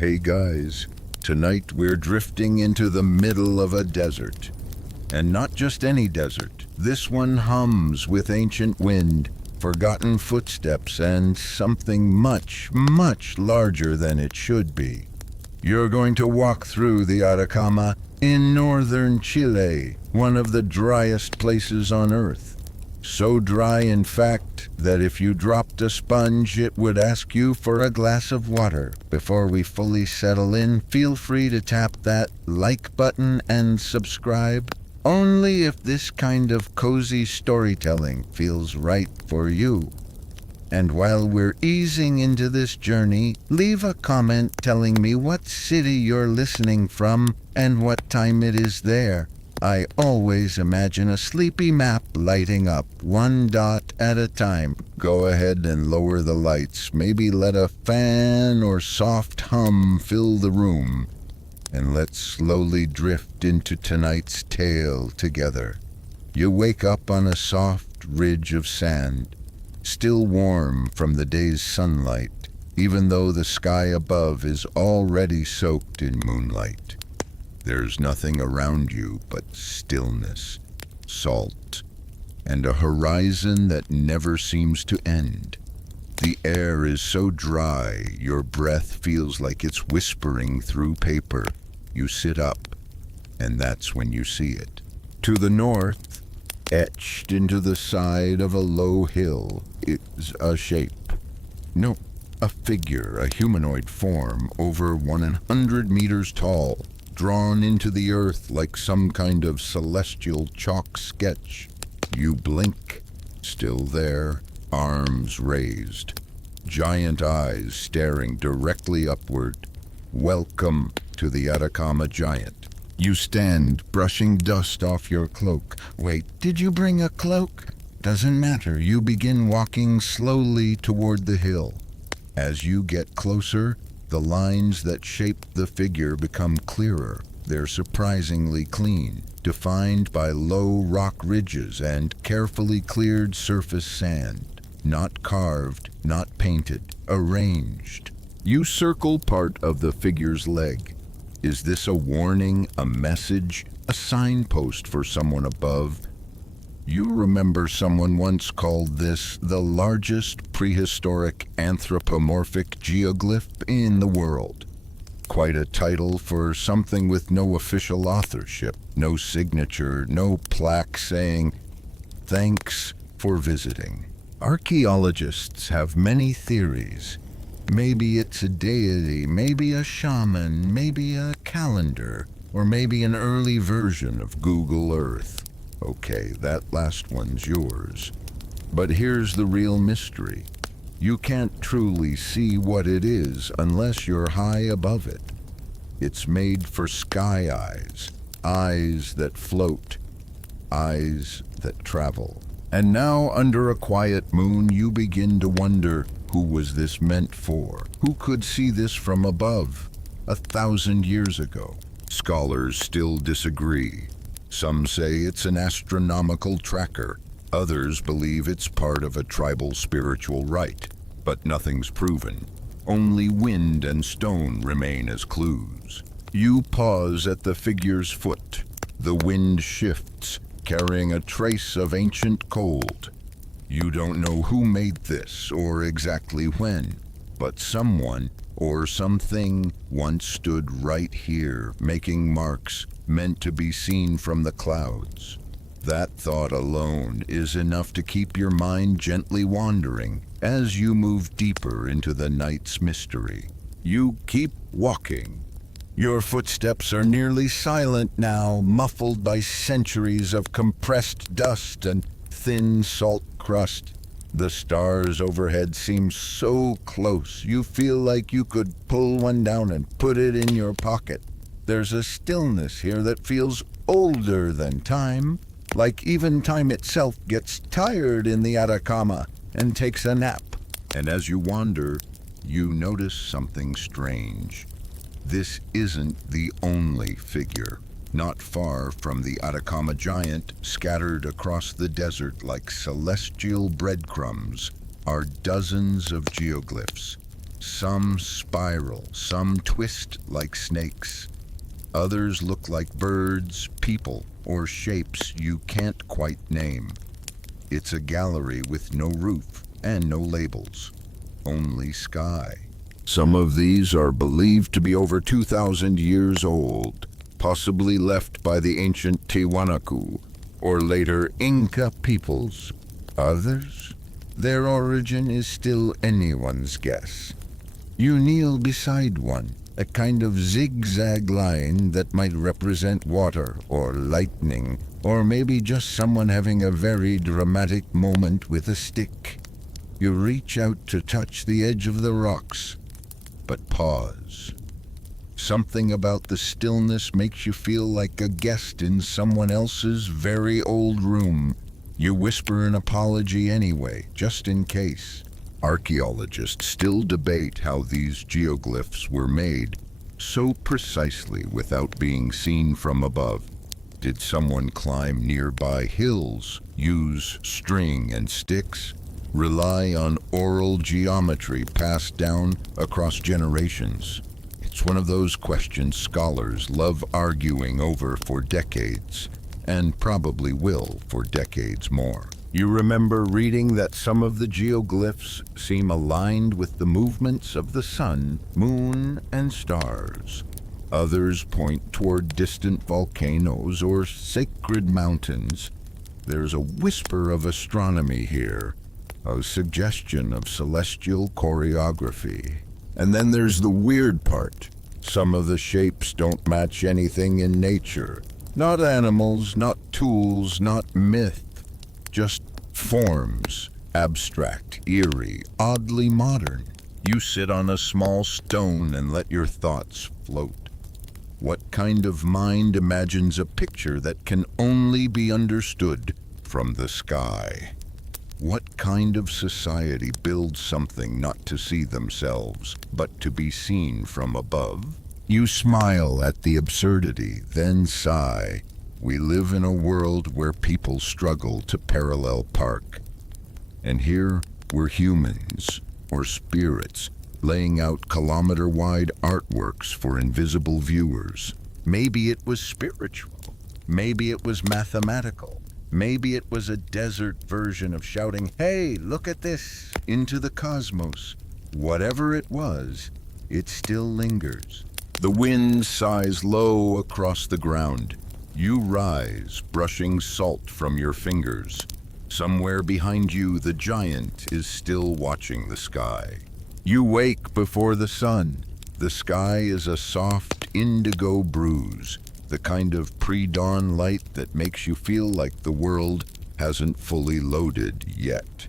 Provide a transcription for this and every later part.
Hey guys, tonight we're drifting into the middle of a desert. And not just any desert. This one hums with ancient wind, forgotten footsteps, and something much, much larger than it should be. You're going to walk through the Atacama in northern Chile, one of the driest places on Earth. So dry, in fact, that if you dropped a sponge, it would ask you for a glass of water. Before we fully settle in, feel free to tap that like button and subscribe, only if this kind of cozy storytelling feels right for you. And while we're easing into this journey, leave a comment telling me what city you're listening from and what time it is there. I always imagine a sleepy map lighting up, one dot at a time. Go ahead and lower the lights. Maybe let a fan or soft hum fill the room. And let's slowly drift into tonight's tale together. You wake up on a soft ridge of sand, still warm from the day's sunlight, even though the sky above is already soaked in moonlight. There's nothing around you but stillness, salt, and a horizon that never seems to end. The air is so dry, your breath feels like it's whispering through paper. You sit up, and that's when you see it. To the north, etched into the side of a low hill, is a shape. No, a figure, a humanoid form, over 100 meters tall, drawn into the earth like some kind of celestial chalk sketch. You blink, still there, arms raised, giant eyes staring directly upward. Welcome to the Atacama giant. You stand, brushing dust off your cloak. Wait, did you bring a cloak? Doesn't matter. You begin walking slowly toward the hill. As you get closer, the lines that shape the figure become clearer. They're surprisingly clean, defined by low rock ridges and carefully cleared surface sand. Not carved, not painted, arranged. You circle part of the figure's leg. Is this a warning, a message, a signpost for someone above? You remember someone once called this the largest prehistoric anthropomorphic geoglyph in the world. Quite a title for something with no official authorship, no signature, no plaque saying, "Thanks for visiting." Archaeologists have many theories. Maybe it's a deity, maybe a shaman, maybe a calendar, or maybe an early version of Google Earth. Okay, that last one's yours. But here's the real mystery. You can't truly see what it is unless you're high above it. It's made for sky eyes, eyes that float, eyes that travel. And now, under a quiet moon, you begin to wonder, who was this meant for? Who could see this from above 1,000 years ago? Scholars still disagree. Some say it's an astronomical tracker. Others believe it's part of a tribal spiritual rite. But nothing's proven. Only wind and stone remain as clues. You pause at the figure's foot. The wind shifts, carrying a trace of ancient cold. You don't know who made this or exactly when, but someone or something once stood right here, making marks meant to be seen from the clouds. That thought alone is enough to keep your mind gently wandering as you move deeper into the night's mystery. You keep walking. Your footsteps are nearly silent now, muffled by centuries of compressed dust and thin salt crust. The stars overhead seem so close, you feel like you could pull one down and put it in your pocket. There's a stillness here that feels older than time, like even time itself gets tired in the Atacama and takes a nap. And as you wander, you notice something strange. This isn't the only figure. Not far from the Atacama giant, scattered across the desert like celestial breadcrumbs, are dozens of geoglyphs. Some spiral, some twist like snakes. Others look like birds, people, or shapes you can't quite name. It's a gallery with no roof and no labels, only sky. Some of these are believed to be over 2,000 years old, possibly left by the ancient Tiwanaku or later Inca peoples. Others, their origin is still anyone's guess. You kneel beside one, a kind of zigzag line that might represent water or lightning, or maybe just someone having a very dramatic moment with a stick. You reach out to touch the edge of the rocks, but pause. Something about the stillness makes you feel like a guest in someone else's very old room. You whisper an apology anyway, just in case. Archaeologists still debate how these geoglyphs were made so precisely without being seen from above. Did someone climb nearby hills, use string and sticks, rely on oral geometry passed down across generations? It's one of those questions scholars love arguing over for decades, and probably will for decades more. You remember reading that some of the geoglyphs seem aligned with the movements of the sun, moon, and stars. Others point toward distant volcanoes or sacred mountains. There's a whisper of astronomy here, a suggestion of celestial choreography. And then there's the weird part. Some of the shapes don't match anything in nature. Not animals, not tools, not myth. Just forms, abstract, eerie, oddly modern. You sit on a small stone and let your thoughts float. What kind of mind imagines a picture that can only be understood from the sky? What kind of society builds something not to see themselves, but to be seen from above? You smile at the absurdity, then sigh. We live in a world where people struggle to parallel park. And here we're humans, or spirits, laying out kilometer-wide artworks for invisible viewers. Maybe it was spiritual. Maybe it was mathematical. Maybe it was a desert version of shouting, "Hey, look at this!" into the cosmos. Whatever it was, it still lingers. The wind sighs low across the ground. You rise, brushing salt from your fingers. Somewhere behind you, the giant is still watching the sky. You wake before the sun. The sky is a soft indigo bruise, the kind of pre-dawn light that makes you feel like the world hasn't fully loaded yet.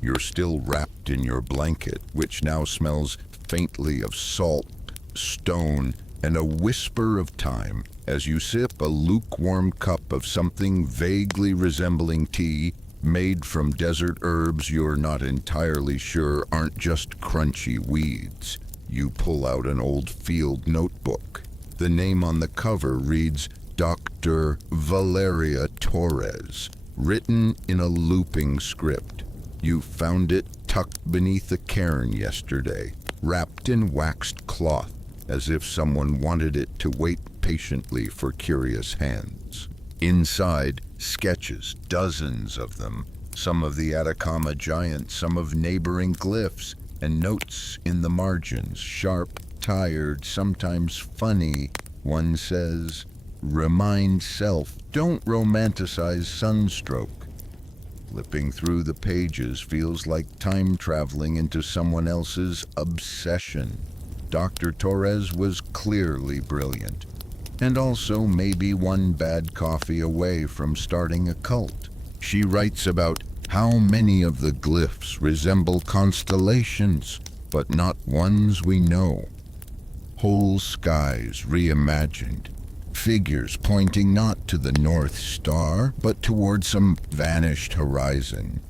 You're still wrapped in your blanket, which now smells faintly of salt, stone, and a whisper of time as you sip a lukewarm cup of something vaguely resembling tea made from desert herbs you're not entirely sure aren't just crunchy weeds. You pull out an old field notebook. The name on the cover reads Dr. Valeria Torres, written in a looping script. You found it tucked beneath a cairn yesterday, wrapped in waxed cloth, as if someone wanted it to wait patiently for curious hands. Inside, sketches, dozens of them, some of the Atacama giants, some of neighboring glyphs, and notes in the margins, sharp, tired, sometimes funny. One says, "Remind self, don't romanticize sunstroke." Flipping through the pages feels like time traveling into someone else's obsession. Dr. Torres was clearly brilliant, and also maybe one bad coffee away from starting a cult. She writes about how many of the glyphs resemble constellations, but not ones we know. Whole skies reimagined, figures pointing not to the North Star, but toward some vanished horizon.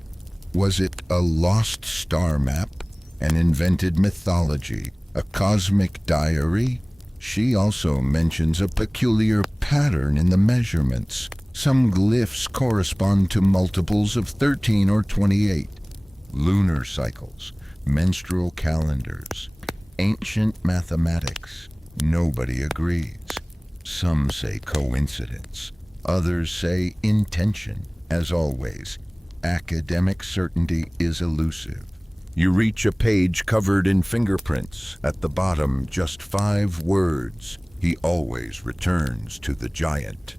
Was it a lost star map, an invented mythology, a cosmic diary? She also mentions a peculiar pattern in the measurements. Some glyphs correspond to multiples of 13 or 28. Lunar cycles, menstrual calendars, ancient mathematics. Nobody agrees. Some say coincidence, others say intention. As always, academic certainty is elusive. You reach a page covered in fingerprints. At the bottom, just 5 words. He always returns to the giant.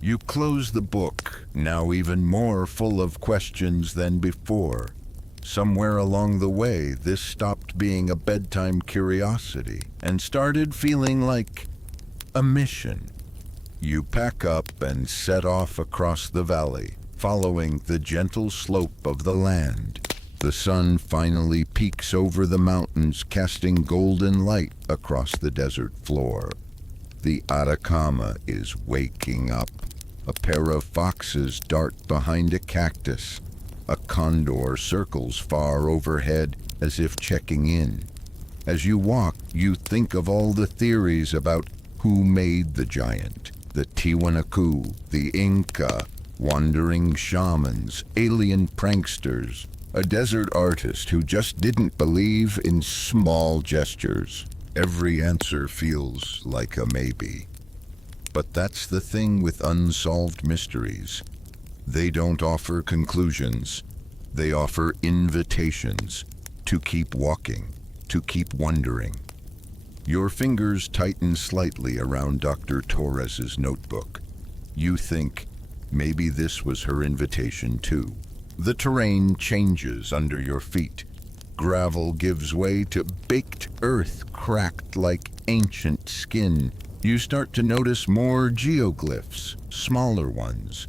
You close the book, now even more full of questions than before. Somewhere along the way, this stopped being a bedtime curiosity and started feeling like a mission. You pack up and set off across the valley, following the gentle slope of the land. The sun finally peeks over the mountains, casting golden light across the desert floor. The Atacama is waking up. A pair of foxes dart behind a cactus. A condor circles far overhead as if checking in. As you walk, you think of all the theories about who made the giant. The Tiwanaku, the Inca, wandering shamans, alien pranksters, a desert artist who just didn't believe in small gestures. Every answer feels like a maybe. But that's the thing with unsolved mysteries. They don't offer conclusions. They offer invitations to keep walking, to keep wondering. Your fingers tighten slightly around Dr. Torres's notebook. You think, maybe this was her invitation too. The terrain changes under your feet. Gravel gives way to baked earth cracked like ancient skin. You start to notice more geoglyphs, smaller ones,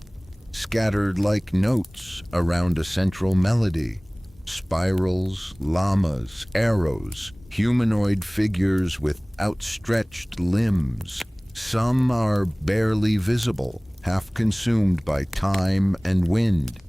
scattered like notes around a central melody. Spirals, llamas, arrows, humanoid figures with outstretched limbs. Some are barely visible, half consumed by time and wind.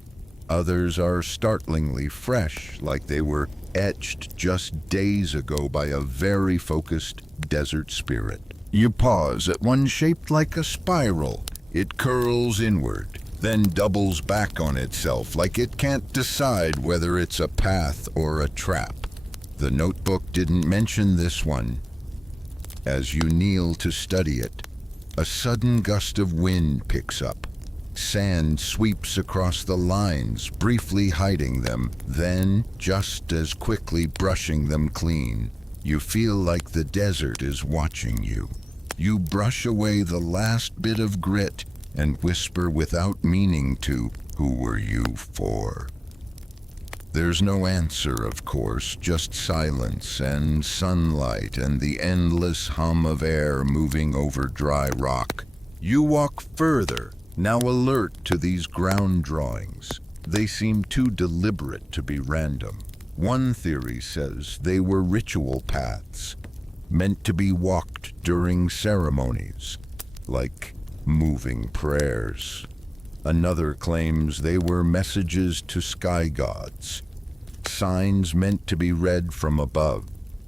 Others are startlingly fresh, like they were etched just days ago by a very focused desert spirit. You pause at one shaped like a spiral. It curls inward, then doubles back on itself like it can't decide whether it's a path or a trap. The notebook didn't mention this one. As you kneel to study it, a sudden gust of wind picks up. Sand sweeps across the lines, briefly hiding them, then just as quickly brushing them clean. You feel like the desert is watching you. You brush away the last bit of grit and whisper without meaning to, "Who were you for?" There's no answer, of course, just silence and sunlight and the endless hum of air moving over dry rock. You walk further, now alert to these ground drawings. They seem too deliberate to be random. One theory says they were ritual paths, meant to be walked during ceremonies, like moving prayers. Another claims they were messages to sky gods, signs meant to be read from above.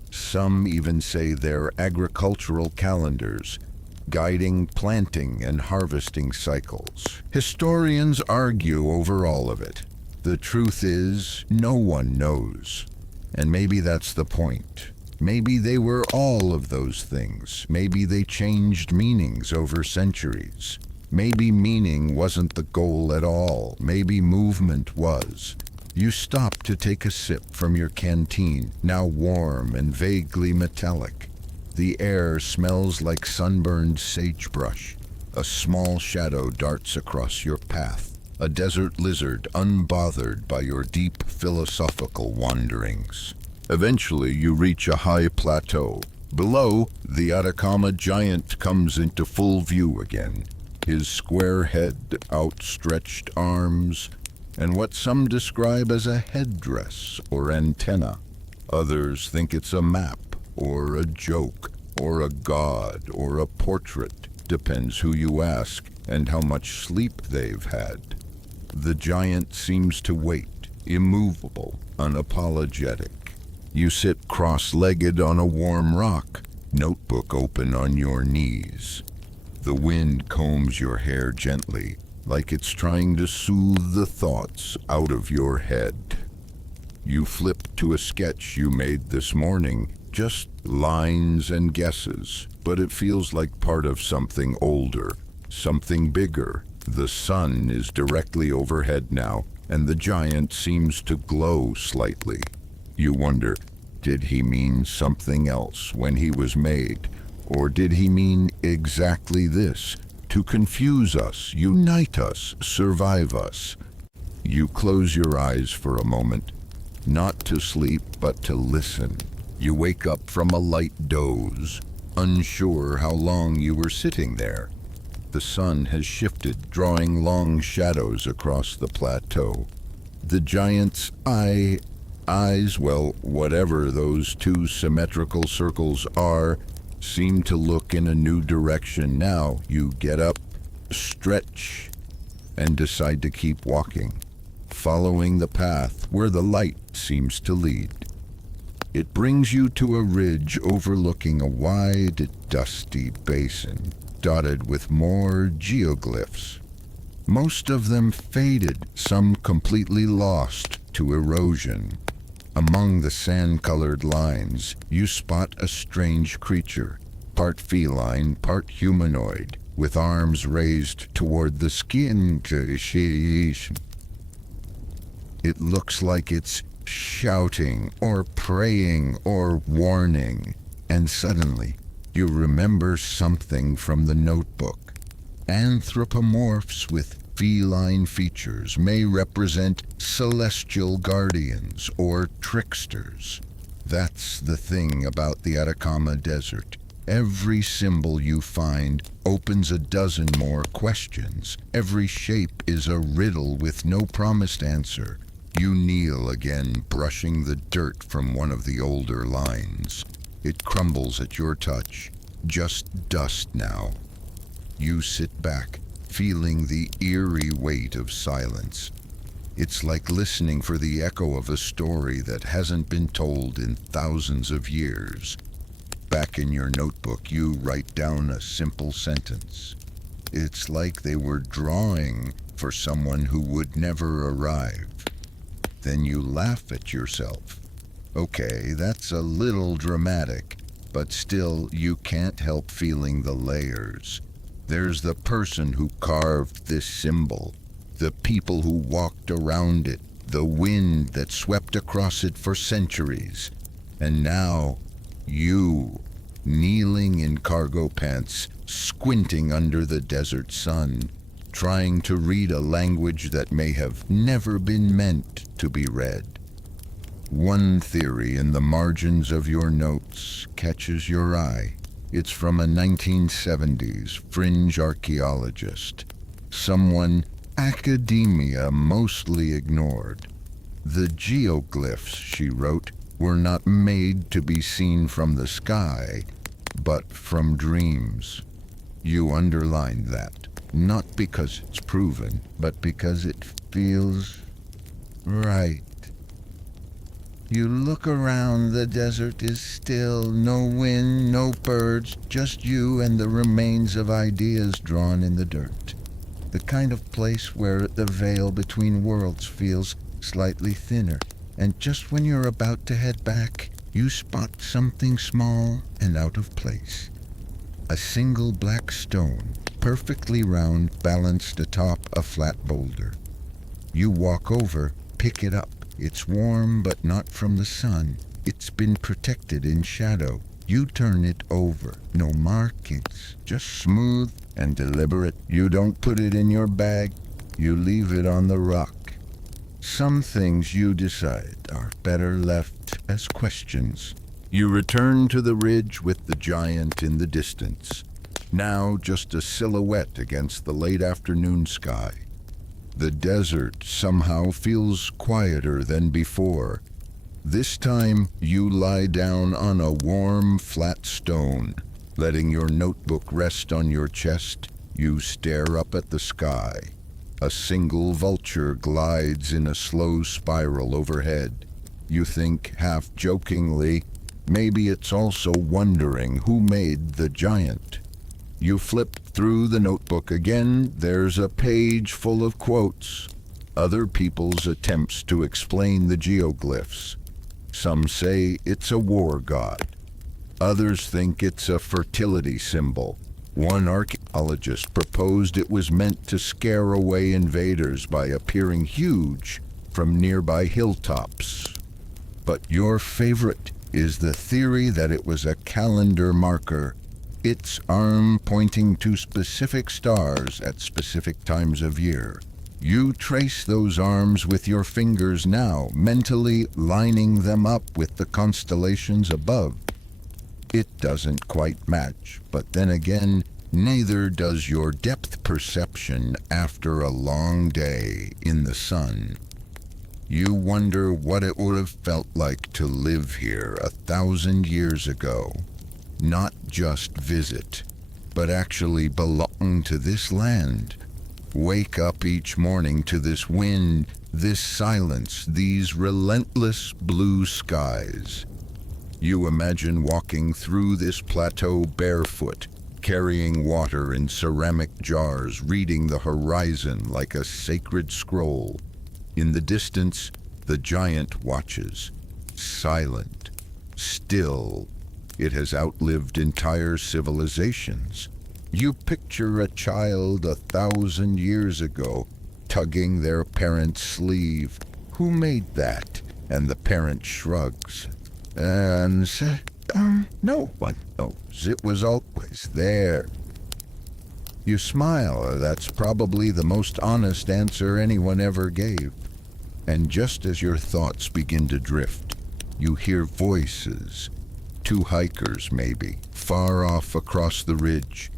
Some even say they're agricultural calendars, guiding planting and harvesting cycles. Historians argue over all of it. The truth is, no one knows. And maybe that's the point. Maybe they were all of those things. Maybe they changed meanings over centuries. Maybe meaning wasn't the goal at all. Maybe movement was. You stop to take a sip from your canteen, now warm and vaguely metallic. The air smells like sunburned sagebrush. A small shadow darts across your path, a desert lizard unbothered by your deep philosophical wanderings. Eventually, you reach a high plateau. Below, the Atacama giant comes into full view again. His square head, outstretched arms, and what some describe as a headdress or antenna. Others think it's a map, or a joke, or a god, or a portrait. Depends who you ask and how much sleep they've had. The giant seems to wait, immovable, unapologetic. You sit cross-legged on a warm rock, notebook open on your knees. The wind combs your hair gently, like it's trying to soothe the thoughts out of your head. You flip to a sketch you made this morning, just lines and guesses, but it feels like part of something older, something bigger. The sun is directly overhead now, and the giant seems to glow slightly. You wonder, did he mean something else when he was made? Or did he mean exactly this? To confuse us, unite us, survive us. You close your eyes for a moment, not to sleep, but to listen. You wake up from a light doze, unsure how long you were sitting there. The sun has shifted, drawing long shadows across the plateau. The giant's eyes, well, whatever those two symmetrical circles are, seem to look in a new direction now. You get up, stretch, and decide to keep walking, following the path where the light seems to lead. It brings you to a ridge overlooking a wide, dusty basin, dotted with more geoglyphs. Most of them faded, some completely lost to erosion. Among the sand-colored lines, you spot a strange creature, part feline, part humanoid, with arms raised toward the skin. It looks like it's shouting or praying or warning, and suddenly you remember something from the notebook. Anthropomorphs with feline features may represent celestial guardians or tricksters. That's the thing about the Atacama Desert. Every symbol you find opens a dozen more questions. Every shape is a riddle with no promised answer. You kneel again, brushing the dirt from one of the older lines. It crumbles at your touch, just dust now. You sit back, feeling the eerie weight of silence. It's like listening for the echo of a story that hasn't been told in thousands of years. Back in your notebook, you write down a simple sentence. It's like they were drawing for someone who would never arrive. Then you laugh at yourself. Okay, that's a little dramatic, but still you can't help feeling the layers. There's the person who carved this symbol, the people who walked around it, the wind that swept across it for centuries. And now, you, kneeling in cargo pants, squinting under the desert sun, trying to read a language that may have never been meant to be read. One theory in the margins of your notes catches your eye. It's from a 1970s fringe archaeologist, someone academia mostly ignored. The geoglyphs, she wrote, were not made to be seen from the sky, but from dreams. You underlined that, not because it's proven, but because it feels right. You look around, the desert is still, no wind, no birds, just you and the remains of ideas drawn in the dirt. The kind of place where the veil between worlds feels slightly thinner, and just when you're about to head back, you spot something small and out of place. A single black stone, perfectly round, balanced atop a flat boulder. You walk over, pick it up. It's warm, but not from the sun. It's been protected in shadow. You turn it over. No markings, just smooth and deliberate. You don't put it in your bag. You leave it on the rock. Some things, you decide, are better left as questions. You return to the ridge with the giant in the distance. Now just a silhouette against the late afternoon sky. The desert somehow feels quieter than before. This time, you lie down on a warm, flat stone. Letting your notebook rest on your chest, you stare up at the sky. A single vulture glides in a slow spiral overhead. You think, half jokingly, maybe it's also wondering who made the giant. You flip through the notebook again. There's a page full of quotes. other people's attempts to explain the geoglyphs. Some say it's a war god. Others think it's a fertility symbol. One archaeologist proposed it was meant to scare away invaders by appearing huge from nearby hilltops. But your favorite is the theory that it was a calendar marker, its arm pointing to specific stars at specific times of year. You trace those arms with your fingers now, mentally lining them up with the constellations above. It doesn't quite match, but then again, neither does your depth perception after a long day in the sun. You wonder what it would have felt like to live here 1,000 years ago. Not just visit, but actually belong to this land. Wake up each morning to this wind, this silence, these relentless blue skies. You imagine walking through this plateau barefoot, carrying water in ceramic jars, reading the horizon like a sacred scroll. In the distance, the giant watches, silent, still. It has outlived entire civilizations. You picture a child 1,000 years ago tugging their parent's sleeve. Who made that? And the parent shrugs. And says, no one knows. It was always there. You smile. That's probably the most honest answer anyone ever gave. And just as your thoughts begin to drift, you hear voices. 2 hikers, maybe, far off across the ridge.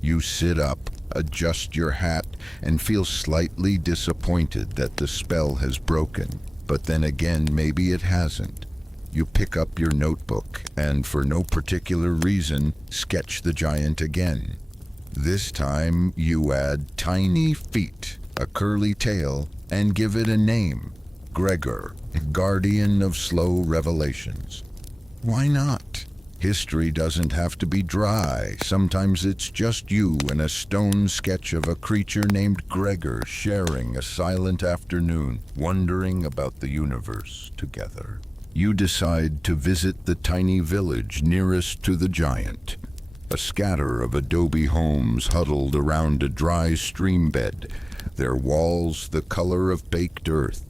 You sit up, adjust your hat, and feel slightly disappointed that the spell has broken. But then again, maybe it hasn't. You pick up your notebook and, for no particular reason, sketch the giant again. This time, you add tiny feet, a curly tail, and give it a name. Gregor, guardian of slow revelations. Why not? History doesn't have to be dry. Sometimes it's just you and a stone sketch of a creature named Gregor sharing a silent afternoon, wondering about the universe together. You decide to visit the tiny village nearest to the giant. A scatter of adobe homes huddled around a dry stream bed, their walls the color of baked earth.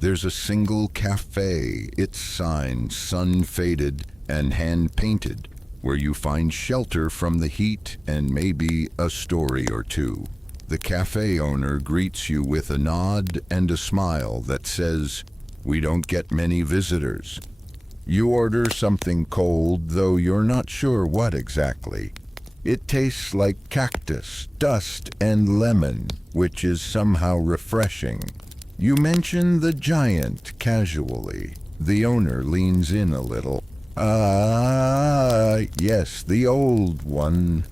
There's a single cafe, its sign sun-faded and hand-painted, where you find shelter from the heat and maybe a story or two. The cafe owner greets you with a nod and a smile that says, "We don't get many visitors." You order something cold, though you're not sure what exactly. It tastes like cactus, dust, and lemon, which is somehow refreshing. You mention the giant casually. The owner leans in a little. Yes, the old one.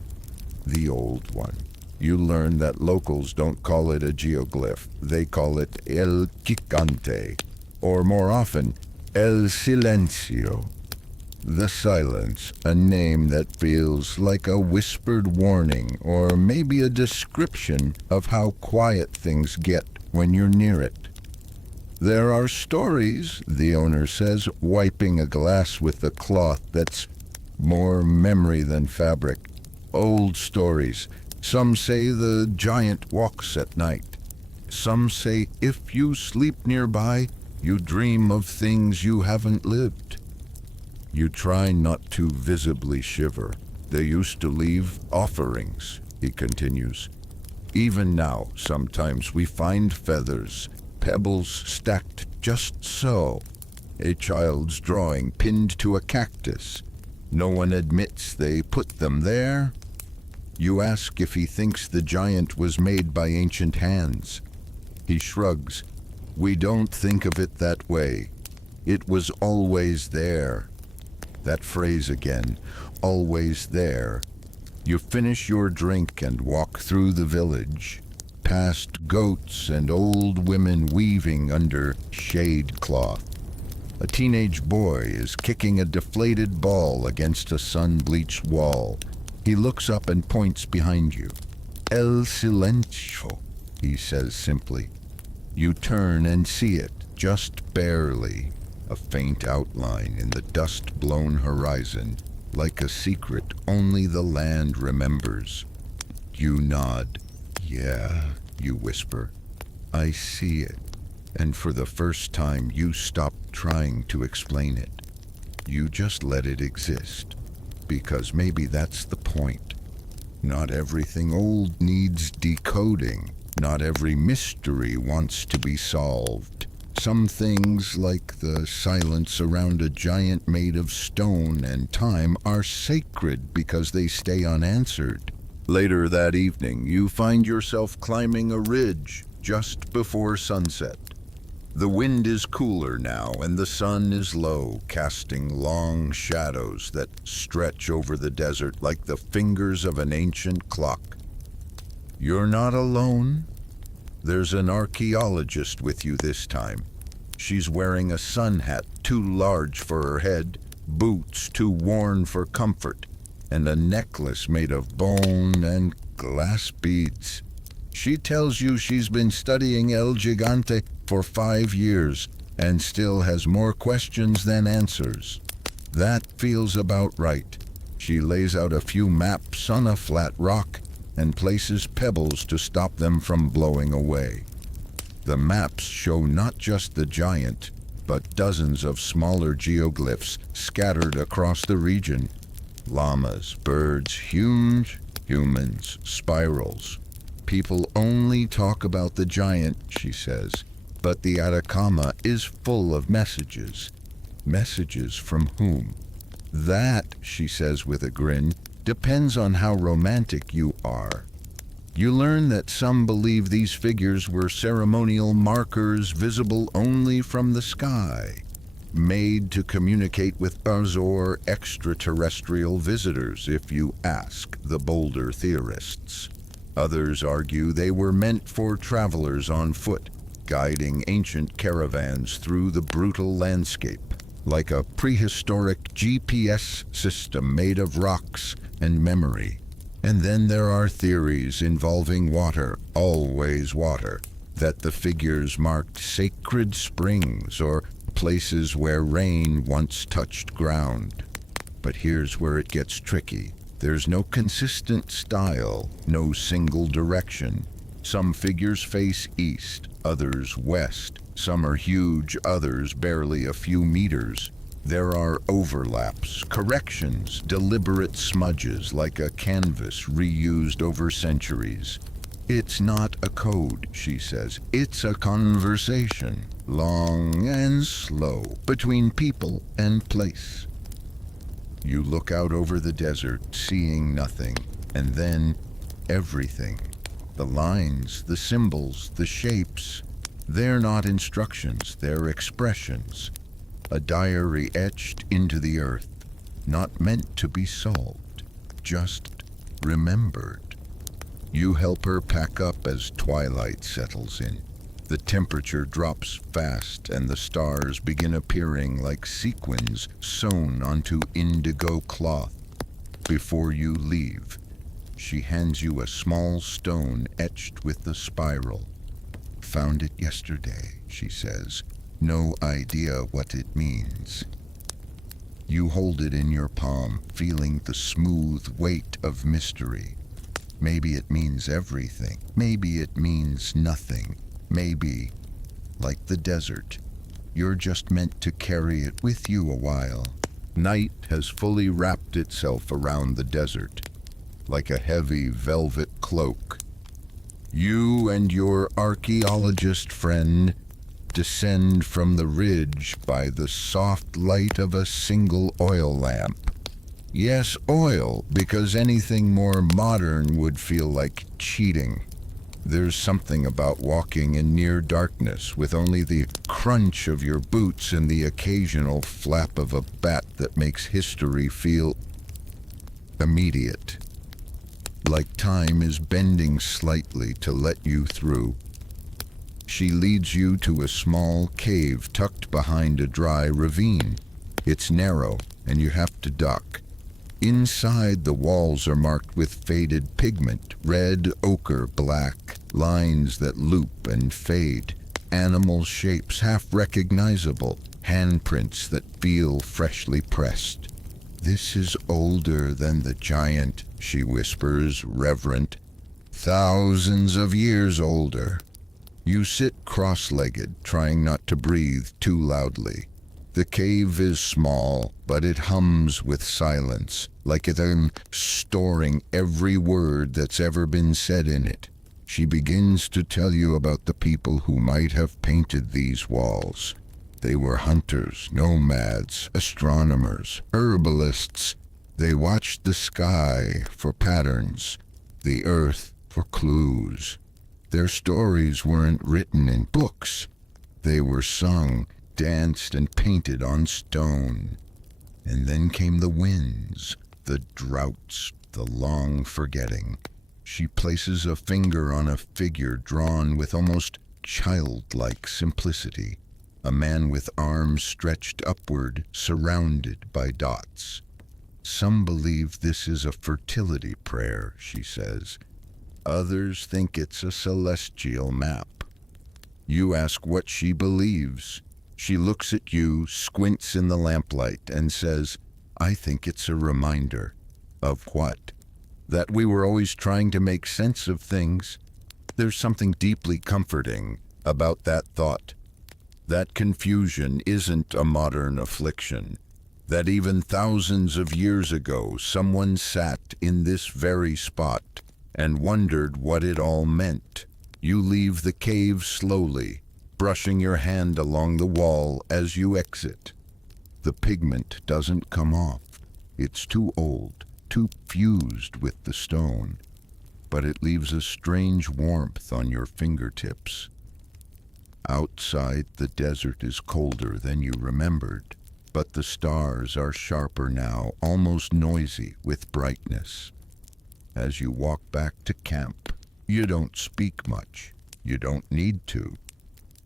The old one. You learn that locals don't call it a geoglyph. They call it El Gigante, or more often, El Silencio. The silence, a name that feels like a whispered warning, or maybe a description of how quiet things get when you're near it. There are stories, the owner says, wiping a glass with a cloth that's more memory than fabric. Old stories. Some say the giant walks at night. Some say if you sleep nearby, you dream of things you haven't lived. You try not to visibly shiver. They used to leave offerings, he continues. Even now, sometimes we find feathers, pebbles stacked just so. A child's drawing pinned to a cactus. No one admits they put them there. You ask if he thinks the giant was made by ancient hands. He shrugs. We don't think of it that way. It was always there. That phrase again, always there. You finish your drink and walk through the village, past goats and old women weaving under shade cloth. A teenage boy is kicking a deflated ball against a sun-bleached wall. He looks up and points behind you. El Silencio, he says simply. You turn and see it, just barely, a faint outline in the dust-blown horizon, like a secret only the land remembers. You nod. Yeah, you whisper. I see it. And for the first time, you stop trying to explain it. You just let it exist. Because maybe that's the point. Not everything old needs decoding. Not every mystery wants to be solved. Some things, like the silence around a giant made of stone and time, are sacred because they stay unanswered. Later that evening, you find yourself climbing a ridge just before sunset. The wind is cooler now, and the sun is low, casting long shadows that stretch over the desert like the fingers of an ancient clock. You're not alone. There's an archaeologist with you this time. She's wearing a sun hat too large for her head, boots too worn for comfort, and a necklace made of bone and glass beads. She tells you she's been studying El Gigante for 5 years and still has more questions than answers. That feels about right. She lays out a few maps on a flat rock and places pebbles to stop them from blowing away. The maps show not just the giant, but dozens of smaller geoglyphs scattered across the region. Llamas, birds, huge humans, spirals. People only talk about the giant, she says, but the Atacama is full of messages. Messages from whom? That, she says with a grin, depends on how romantic you are. You learn that some believe these figures were ceremonial markers visible only from the sky, made to communicate with us or extraterrestrial visitors, if you ask the bolder theorists. Others argue they were meant for travelers on foot, guiding ancient caravans through the brutal landscape, like a prehistoric GPS system made of rocks and memory. And then there are theories involving water, always water, that the figures marked sacred springs or places where rain once touched ground. But here's where it gets tricky. There's no consistent style, no single direction. Some figures face east, others west. Some are huge, others barely a few meters. There are overlaps, corrections, deliberate smudges like a canvas reused over centuries. It's not a code, she says. It's a conversation, long and slow, between people and place. You look out over the desert, seeing nothing, and then everything. The lines, the symbols, the shapes. They're not instructions, they're expressions. A diary etched into the earth, not meant to be solved, just remembered. You help her pack up as twilight settles in. The temperature drops fast and the stars begin appearing like sequins sewn onto indigo cloth. Before you leave, she hands you a small stone etched with the spiral. Found it yesterday, she says. No idea what it means. You hold it in your palm, feeling the smooth weight of mystery. Maybe it means everything. Maybe it means nothing. Maybe, like the desert, you're just meant to carry it with you a while. Night has fully wrapped itself around the desert, like a heavy velvet cloak. You and your archaeologist friend descend from the ridge by the soft light of a single oil lamp. Yes, oil, because anything more modern would feel like cheating. There's something about walking in near darkness with only the crunch of your boots and the occasional flap of a bat that makes history feel immediate. Like time is bending slightly to let you through. She leads you to a small cave tucked behind a dry ravine. It's narrow, and you have to duck. Inside, the walls are marked with faded pigment, red, ochre, black, lines that loop and fade. animal shapes, half recognizable, handprints that feel freshly pressed. "This is older than the giant," she whispers, reverent. "Thousands of years older." You sit cross-legged, trying not to breathe too loudly. The cave is small, but it hums with silence, like it's storing every word that's ever been said in it. She begins to tell you about the people who might have painted these walls. They were hunters, nomads, astronomers, herbalists. They watched the sky for patterns, the earth for clues. Their stories weren't written in books. They were sung, danced, and painted on stone. And then came the winds, the droughts, the long forgetting. She places a finger on a figure drawn with almost childlike simplicity. A man with arms stretched upward, surrounded by dots. "Some believe this is a fertility prayer," she says. "Others think it's a celestial map." You ask what she believes. She looks at you, squints in the lamplight, and says, "I think it's a reminder." Of what? That we were always trying to make sense of things. There's something deeply comforting about that thought. That confusion isn't a modern affliction. That even thousands of years ago, someone sat in this very spot and wondered what it all meant. You leave the cave slowly, brushing your hand along the wall as you exit. The pigment doesn't come off. It's too old, too fused with the stone. But it leaves a strange warmth on your fingertips. Outside, the desert is colder than you remembered, but the stars are sharper now, almost noisy with brightness. As you walk back to camp, you don't speak much. You don't need to.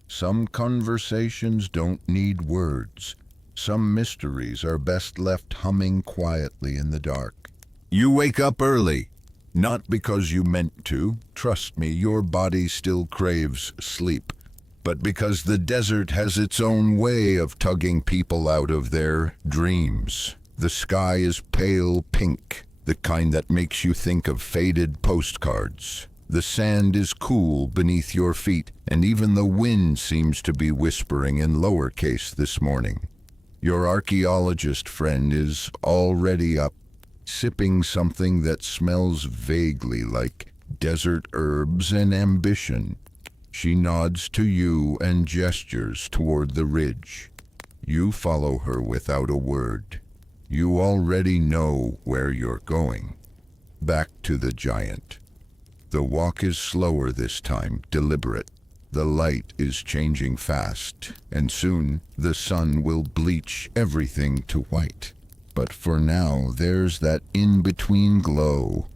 Some conversations don't need words. Some mysteries are best left humming quietly in the dark. You wake up early, not because you meant to. Trust me, your body still craves sleep. But because the desert has its own way of tugging people out of their dreams. The sky is pale pink, the kind that makes you think of faded postcards. The sand is cool beneath your feet, and even the wind seems to be whispering in lowercase this morning. Your archaeologist friend is already up, sipping something that smells vaguely like desert herbs and ambition. She nods to you and gestures toward the ridge. You follow her without a word. You already know where you're going. Back to the giant. The walk is slower this time, deliberate. The light is changing fast, and soon the sun will bleach everything to white. But for now, there's that in-between glow,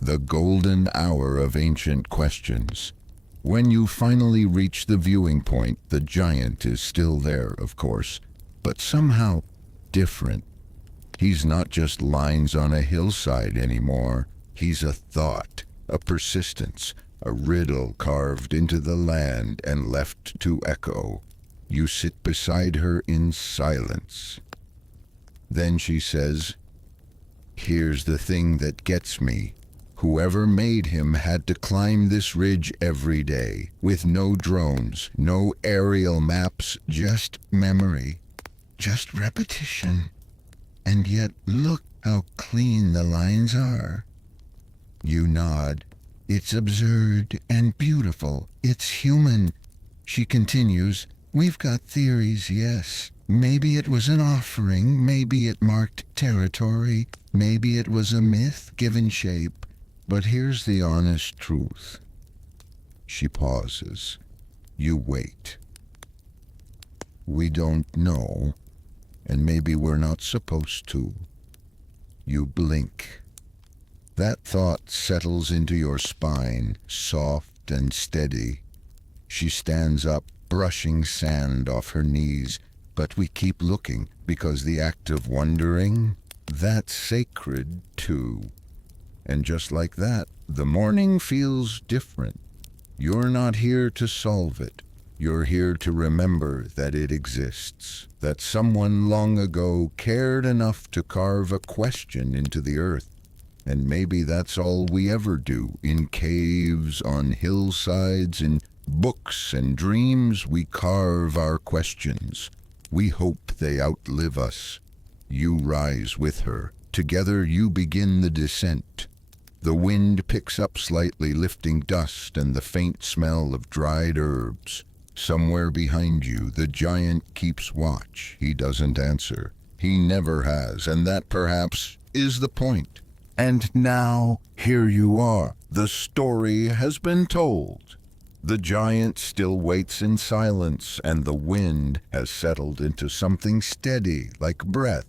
the golden hour of ancient questions. When you finally reach the viewing point, the giant is still there, of course, but somehow different. He's not just lines on a hillside anymore. He's a thought, a persistence, a riddle carved into the land and left to echo. You sit beside her in silence. Then she says, "Here's the thing that gets me. Whoever made him had to climb this ridge every day, with no drones, no aerial maps, just memory, just repetition. And yet look how clean the lines are." You nod. "It's absurd and beautiful. It's human." She continues, "We've got theories, yes. Maybe it was an offering, maybe it marked territory, maybe it was a myth given shape. But here's the honest truth." She pauses. You wait. "We don't know, and maybe we're not supposed to." You blink. That thought settles into your spine, soft and steady. She stands up, brushing sand off her knees. But we keep looking, because the act of wondering, that's sacred too. And just like that, the morning feels different. You're not here to solve it. You're here to remember that it exists, that someone long ago cared enough to carve a question into the earth. And maybe that's all we ever do. In caves, on hillsides, in books and dreams, we carve our questions. We hope they outlive us. You rise with her. Together you begin the descent. The wind picks up slightly, lifting dust and the faint smell of dried herbs. Somewhere behind you, the giant keeps watch. He doesn't answer. He never has, and that perhaps is the point. And now, here you are. The story has been told. The giant still waits in silence, and the wind has settled into something steady, like breath.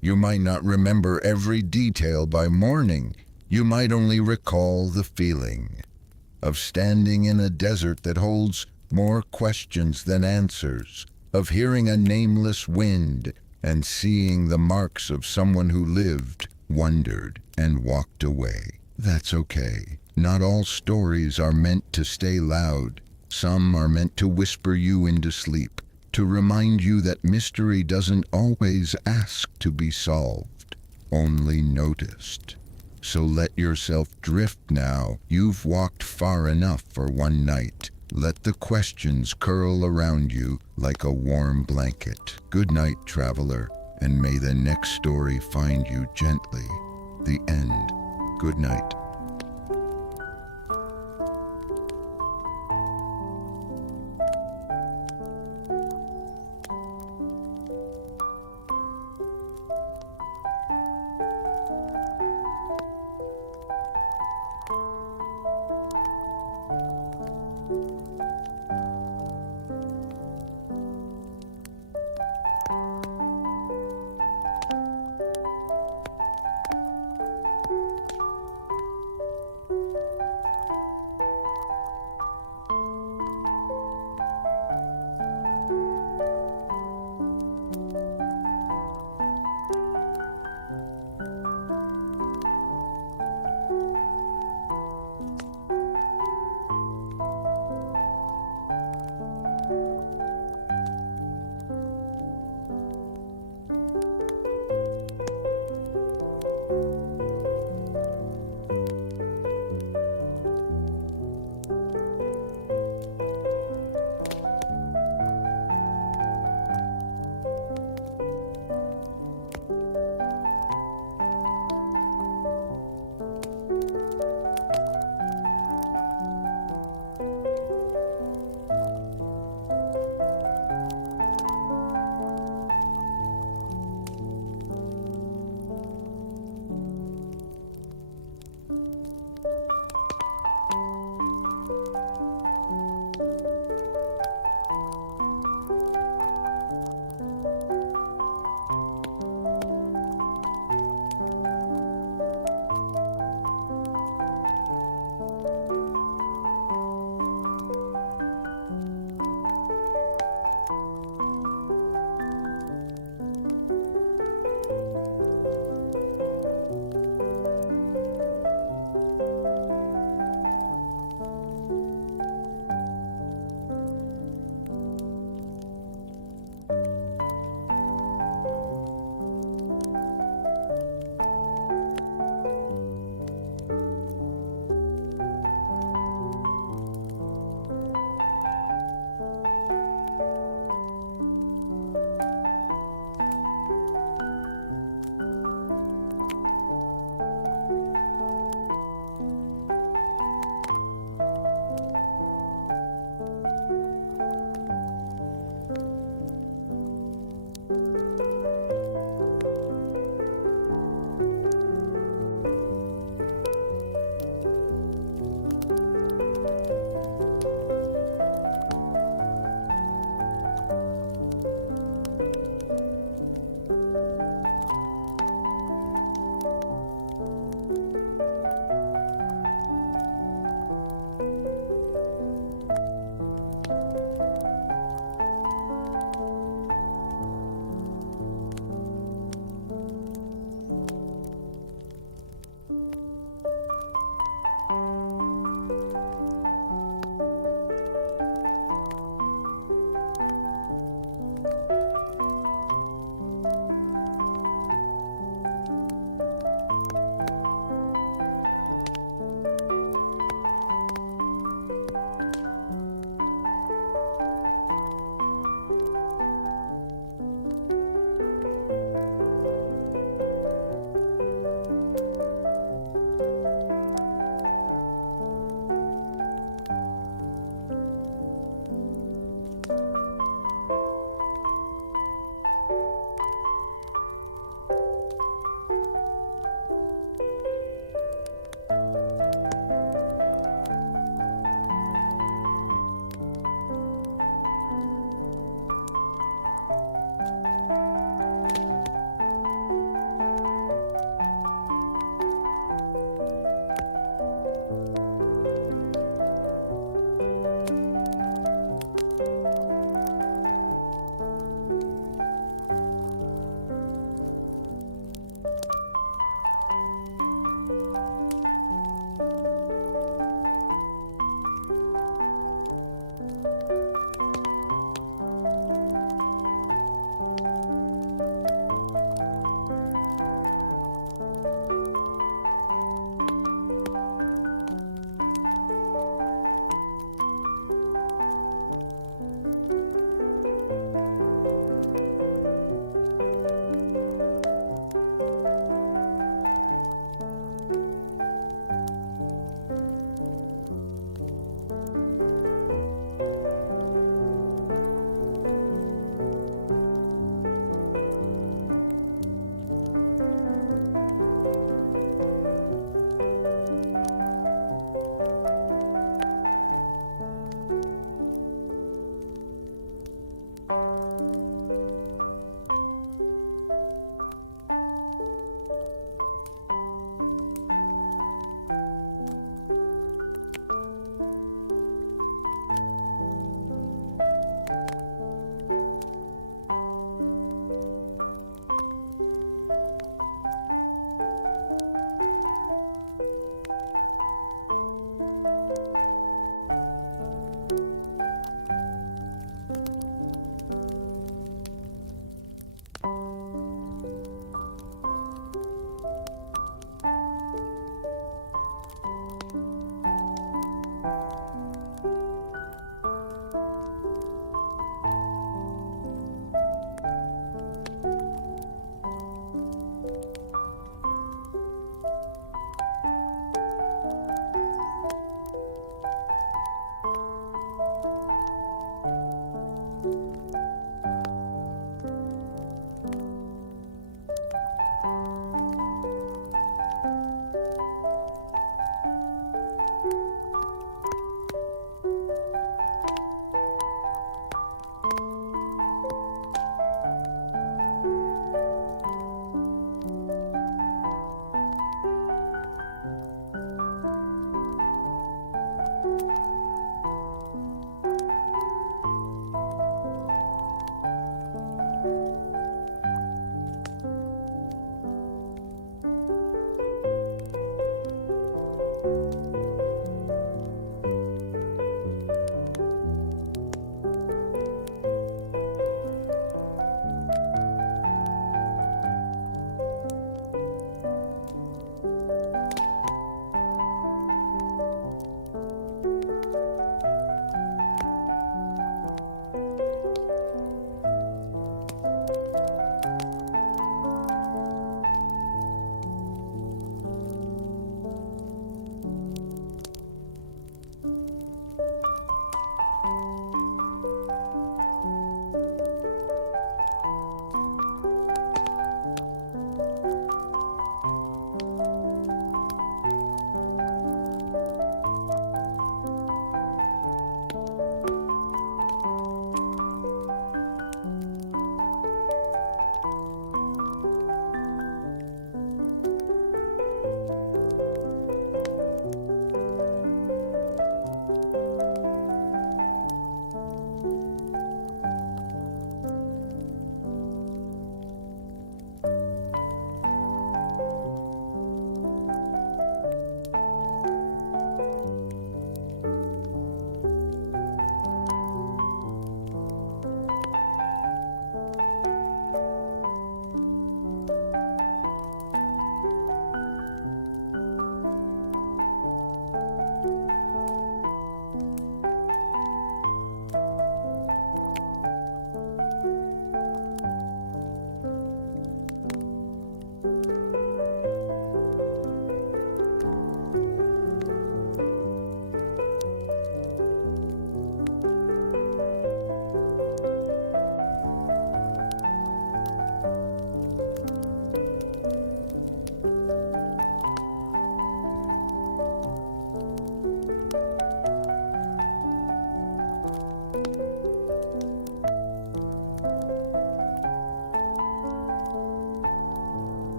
You might not remember every detail by morning. You might only recall the feeling of standing in a desert that holds more questions than answers, of hearing a nameless wind and seeing the marks of someone who lived, wondered, and walked away. That's okay. Not all stories are meant to stay loud. Some are meant to whisper you into sleep, to remind you that mystery doesn't always ask to be solved, only noticed. So let yourself drift now. You've walked far enough for one night. Let the questions curl around you like a warm blanket. Good night, traveler, and may the next story find you gently. The end. Good night.